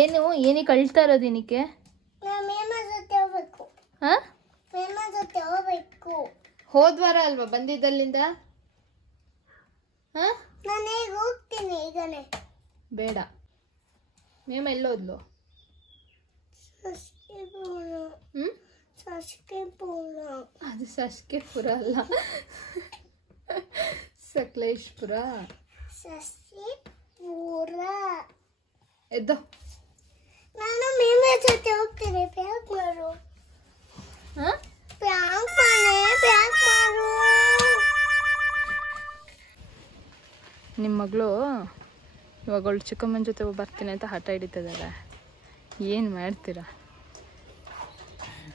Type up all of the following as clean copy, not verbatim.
ಏನು ಏನಕ್ಕೆ ಅಳ್ತಾ ಇರೋದೇನಕ್ಕೆ? ಹಾಂ, ಹೋದ್ವಾರ ಅಲ್ವಾ ಬಂದಿದ್ದಲ್ಲಿಂದ? ಹಾಂ, ನಾನು ಹೋಗ್ತೀನಿ ಈಗನೇ. ಬೇಡ, ಮೇಮ ಎಲ್ಲೋದ್ಲು? ಅದು ಸಸ್ಕೆಪುರ ಅಲ್ಲ, ಸಕಲೇಶ್ಪುರ. ಎದ್ದು. ನಾನು ಮೇಮ ಜೊತೆ ಹೋಗ್ತೀನಿ. ಪ್ಯಾಕ್ ಮಾಡು. ಹಾಂ, ಪ್ಯಾಕ್ ಮಾಡು. ನಿಮ್ಮ ಮಗಳು ಇವಾಗ ಅವಳು ಚಿಕ್ಕಮ್ಮನ ಜೊತೆ ಬರ್ತೀನಿ ಅಂತ ಹಠ ಹಿಡಿತಿದ್ದಾರೆ. ಏನು ಮಾಡ್ತೀರಾ?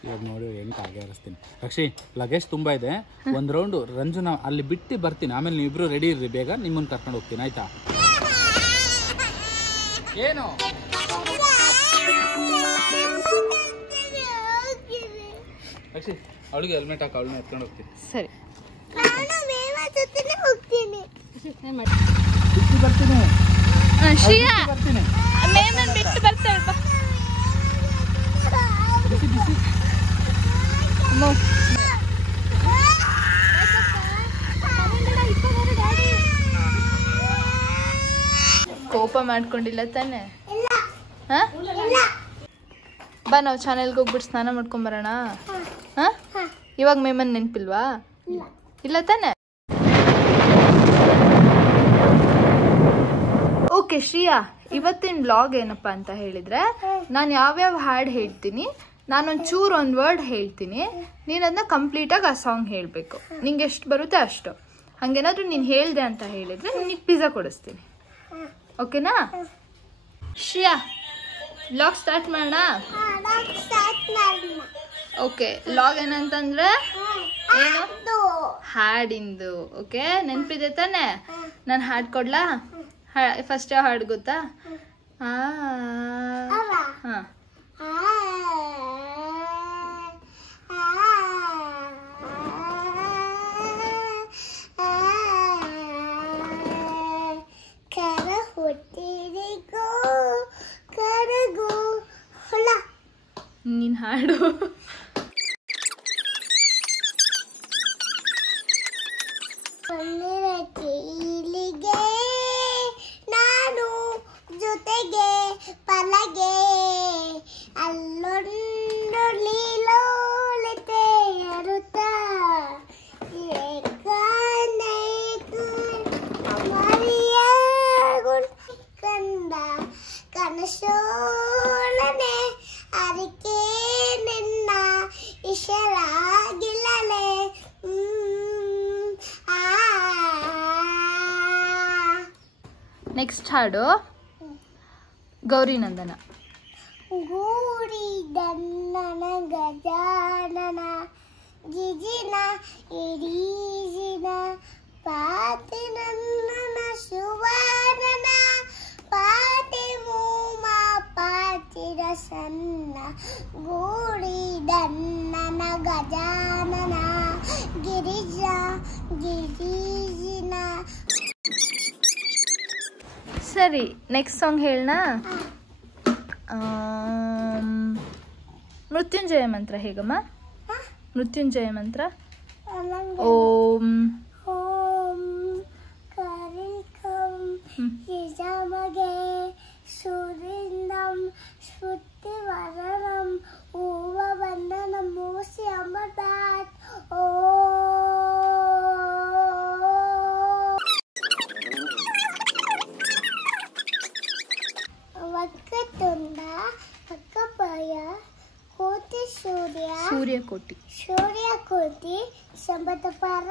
ಇವಾಗ ನೋಡಿ ಹೆಂಗೆ ಹಾಗೆ ಹರಿಸ್ತೀನಿ. ರಕ್ಷಿ, ಲಗೇಜ್ ತುಂಬ ಇದೆ. ಒಂದು ರೌಂಡು ರಂಜುನ ಅಲ್ಲಿ ಬಿಟ್ಟು ಬರ್ತೀನಿ. ಆಮೇಲೆ ನೀವಿಬ್ರು ರೆಡಿ ಇರ್ರಿ, ಬೇಗ ನಿಮ್ಮನ್ನು ಕರ್ಕೊಂಡು ಹೋಗ್ತೀನಿ, ಆಯ್ತಾ? ಏನು ರಕ್ಷಿ, ಅವಳಿಗೆ ಹೆಲ್ಮೆಟ್ ಹಾಕಿ ಅವಳನ್ನ ಎತ್ಕೊಂಡು ಹೋಗ್ತೀನಿ. ಸರಿ, ಹೋಗ್ತೀನಿ. ಬಿಟ್ಟು ಬರ್ತೀನಿ. ಶ್ರೀಯಾ, ಬರ್ತೀನಿ. ಮೇಮನ್ ಬಿಟ್ಟು ಬರ್ತಾಳೆ. ಬಿಸಿ ಬಿಸಿ. ಕೋಪ ಮಾಡ್ಕೊಂಡಿಲ್ಲ ತಾನೆ? ಹಾ, ಬಾ ನಾವು ಚಾನೆಲ್ಗೆ ಹೋಗ್ಬಿಟ್ಟು ಸ್ನಾನ ಮಾಡ್ಕೊಂಬರೋಣ. ಹಾ, ಇವಾಗ ಮೇಮನ್ ನೆನಪಿಲ್ವಾ? ಇಲ್ಲ ತಾನೆ? ಓಕೆ ಶ್ರೀಯಾ, ಇವತ್ತಿನ ಬ್ಲಾಗ್ ಏನಪ್ಪ ಅಂತ ಹೇಳಿದ್ರೆ, ನಾನು ಯಾವ್ಯಾವ ಹಾಡು ಹೇಳ್ತೀನಿ, ನಾನೊಂಚೂರು ಒಂದು ವರ್ಡ್ ಹೇಳ್ತೀನಿ, ನೀನು ಅದನ್ನ ಕಂಪ್ಲೀಟಾಗಿ ಆ ಸಾಂಗ್ ಹೇಳಬೇಕು. ನಿಂಗೆ ಎಷ್ಟು ಬರುತ್ತೆ ಅಷ್ಟು. ಹಾಗೇನಾದ್ರೂ ನೀನು ಹೇಳ್ದೆ ಅಂತ ಹೇಳಿದ್ರೆ ನಿನಗೆ ಪಿಜ್ಜಾ ಕೊಡಿಸ್ತೀನಿ. ಓಕೆನಾ? ಶ್ರೇಯಾ, ವ್ಲಾಗ್ ಸ್ಟಾರ್ಟ್ ಮಾಡೋಣ? ಓಕೆ, ವ್ಲಾಗ್ ಏನಂತಂದ್ರೆ ಏನು? ಹಾಡಿಂದು. ಓಕೆ, ನೆನಪಿದೆ ತಾನೆ? ನಾನು ಹಾಡು ಕೊಡ್ಲಾ? ಫಸ್ಟ್ ಯಾವ ಹಾಡು ಗೊತ್ತಾ? ಹಾಂ, ನೀನು ಹಾಡು. ಇಲ್ಲಿಗೆ ನಾನು ಜೊತೆಗೆ ಪಲಗೆ ಅಲ್ಲೊಂದು ಲೀಲೋಲಿತೆ ಅರುತ್ತ ಕಂದ ಕನಸೋಳನೆ ಅದಕ್ಕೆ ನಿನ್ನ ಇಶರಾಗಿಲ್ಲಲೆ. ನೆಕ್ಸ್ಟ್ ಹಾಡು ಗೌರಿ ನಂದನ. ಗೂಡಿ ದನ್ನನ ಗಜಾನನ ಗಿಜಿನ ಇಡೀಜಿನ ಪಾತಿ ನನ್ನನ ಸುವರ್ಣನ ಪಾತಿ ಮೂಮ ಪಾತಿರ ಸನ್ನ ಗೂಡಿ ದನ್ನನ ಗಜಾನನ ಗಿರಿಜ ಗಿರಿಜಿನ. ಸರಿ, ನೆಕ್ಸ್ಟ್ ಸಾಂಗ್ ಹೇಳೋಣ. ಮೃತ್ಯುಂಜಯ ಮಂತ್ರ ಹೇಗಮ್ಮ? ಮೃತ್ಯುಂಜಯ ಮಂತ್ರ. ಓಂ ಓಂ ಕರಿಕಂ ಯಜಮಗೆ ಸುರಿಂದಂ ಸ್ಮೃತಿವರಂ ಓವ ವಂದನಂ ಮೂಸಿ ಅಮೃತಾತ್. ಓ ವಕ್ಕತುಂಡ ಅಕ್ಕಪಯ ಕೋಟಿ ಸೂರ್ಯಕೋಟಿ ಸೂರ್ಯಕೋಟಿ ಸಂಬತಪರ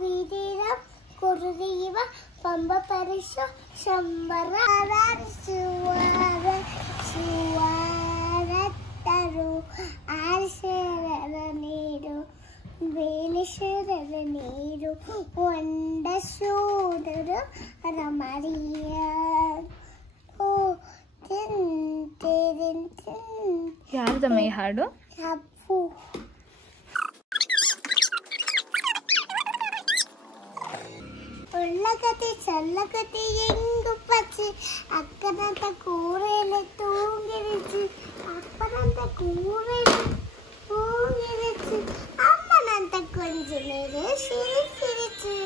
ವೀದಿರಂ ಕುರುದೀವ ಪಂಬ ಪರಿಸು ಶಂಬರ ಸುವರ ಸುವರತ್ತರು ಆರಿಸರ ನೀರು ಬೇಲಿಸರ ನೀರು ಒಂಡ ಸೂದರು ರಮರಿಯ. ಓ ಯಾರ್ದಮ್ಮ ಈ ಹಾಡು? ಅಪ್ಪು. ಸೊಳ್ಳಕತೆ ಸೊಳ್ಳಕತೆ ಹೆಂಗು ಪಚ್ಚಿ ಅಕ್ಕನಂತ ಕೂರೆಲೆ ತೂಗಿರಿಸಿ ಅಪ್ಪನಂತ ಕೂರೆಲೆ ತೂಗಿರಿಸಿ ಅಮ್ಮನಂತ ಕೊಂಜಿ ಮೇಲೆ ಸಿರಿಸಿ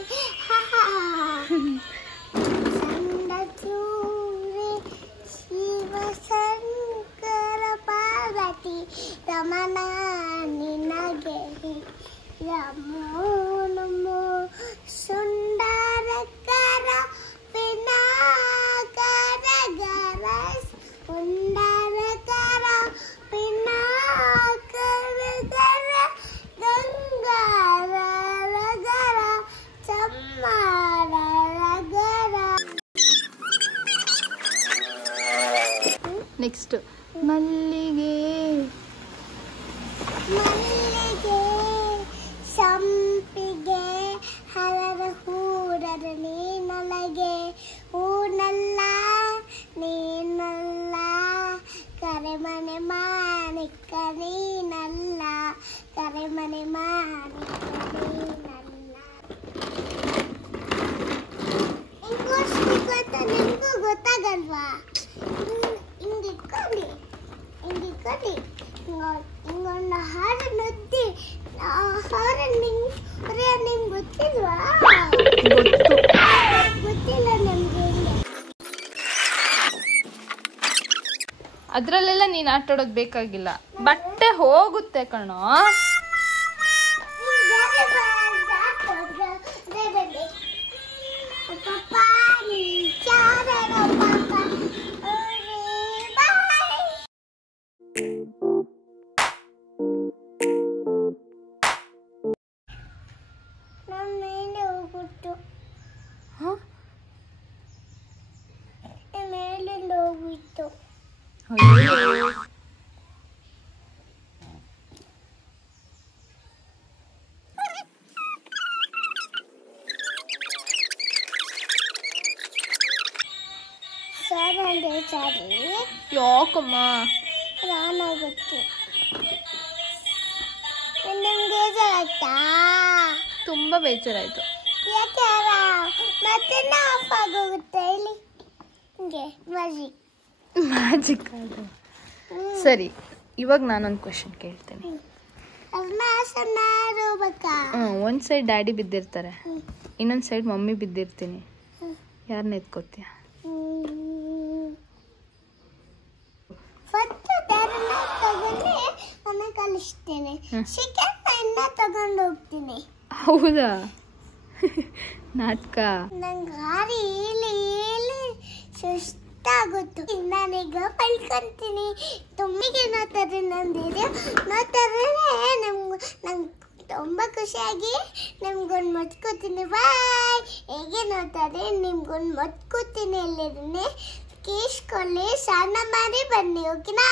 ಸಂಡ ಚೂರೆ ಶಿವ ಶಂಕರ ಪಾರ್ವತಿ ರಮಣ ನಿನಗೆ ನಮೋ ನಮೋ ಸುಂದರಕರ ಪಿನಾಕರ ಗರ ಸುಂದರಕರ ಪಿನಾಕರ ಗರ ಗಂಗಾರ ಗರ ಚಮ್ಮಾರ ಗರ. ನೆಕ್ಸ್ಟ್ ಮಲ್ಲಿಗೆ ಮಲ್ಲಿಗೆ ಸಂಪಿಗೆ ಹಲರ ಹೂರರ ನೀನೊಳಗೆ ಹೂನಲ್ಲ ನೀನಲ್ಲ ಕರೆಮನೆ ಮಾಣಿಕ ನೀನಲ್ಲ ಕರೆಮನೆ ಮಾಣಿಕ ನೀನಲ್ಲ. ಇಂಗ್ಲಿಷ್ ಗೊತ್ತಾ ನಿಮಗೂ ಗೊತ್ತಾಗಲ್ವಾ? ಹಿಂಗಿಟ್ಕೊಳ್ಳಿ ಹಿಂಗೊಂದು ಹಾಡು ನುದ್ದಿ ಆ ಹಾಡು ನಿಮ್ಗೆ ಗೊತ್ತಿಲ್ವಾ? ಗೊತ್ತಿಲ್ಲ ನಮ್ಗೆ. ಅದ್ರಲ್ಲೆಲ್ಲ ನೀನ್ ಆಟಾಡೋದ್ ಬೇಕಾಗಿಲ್ಲ, ಬಟ್ಟೆ ಹೋಗುತ್ತೆ ಕಣೋ. ಮೇಲಿಂದ ಹೋಗಿತ್ತು. ಸರ್ ಅಂದ್ರೆ ಸರಿ ಯಾಕಮ್ಮ? ರಾನಾಗುತ್ತೆ. ನಿಮ್ಗೆ ಬೇಜಾರಾಯ್ತಾ? ತುಂಬಾ ಬೇಜಾರಾಯ್ತು. ಯಾಕೆ ಮತ್ತೆ ಆಫ್ ಆಗೋಗುತ್ತೆ ಇಲ್ಲಿ ಹಿಂಗೆ ಮ್ಯಾಜಿಕ್ ಅದು. ಸರಿ, ಇವಾಗ ನಾನೊಂದು ಕ್ವಶನ್ ಕೇಳ್ತೇನೆ. ಒಂದ್ ಸೈಡ್ ಡ್ಯಾಡಿ ಬಿದ್ದಿರ್ತಾರೆ, ಇನ್ನೊಂದ್ ಸೈಡ್ ಮಮ್ಮಿ ಬಿದ್ದಿರ್ತೀನಿ, ಯಾರನ್ನ ಎತ್ಕೋತೀಯ? ಕಲಿಸ್ತೇನೆ, ಸೆಕೆಂಡ್ ತಗೊಂಡು ಹೋಗ್ತೀನಿ. ಹೌದಾ? ನಾಟಕ. ನಂಗೆ ಗಾಡಿ ಹೇಳಿ ಸುಸ್ತಾಗುತ್ತೆ. ನಾನೀಗ ಪಳ್ಕೊಂತೀನಿ. ತುಮ್ಮಿಗೆ ನೋಡ್ತಾರೆ ನಂದಿದೆ ನೋಡ್ತಾರೆ ನಂಗೆ ತುಂಬ ಖುಷಿಯಾಗಿ ನಿಮ್ಗೊಂದು ಮತ್ಕೋತೀನಿ. ಬಾಯ್. ಹೇಗೆ ನೋಡ್ತಾರೆ ನಿಮ್ಗೊಂದು ಮತ್ಕೋತೀನಿ. ಎಲ್ಲಿದ್ದೀನಿ ಕೇಸ್ಕೊಳ್ಳಿ, ಸ್ನಾನ ಮಾಡಿ ಬನ್ನಿ, ಓಕೆನಾ?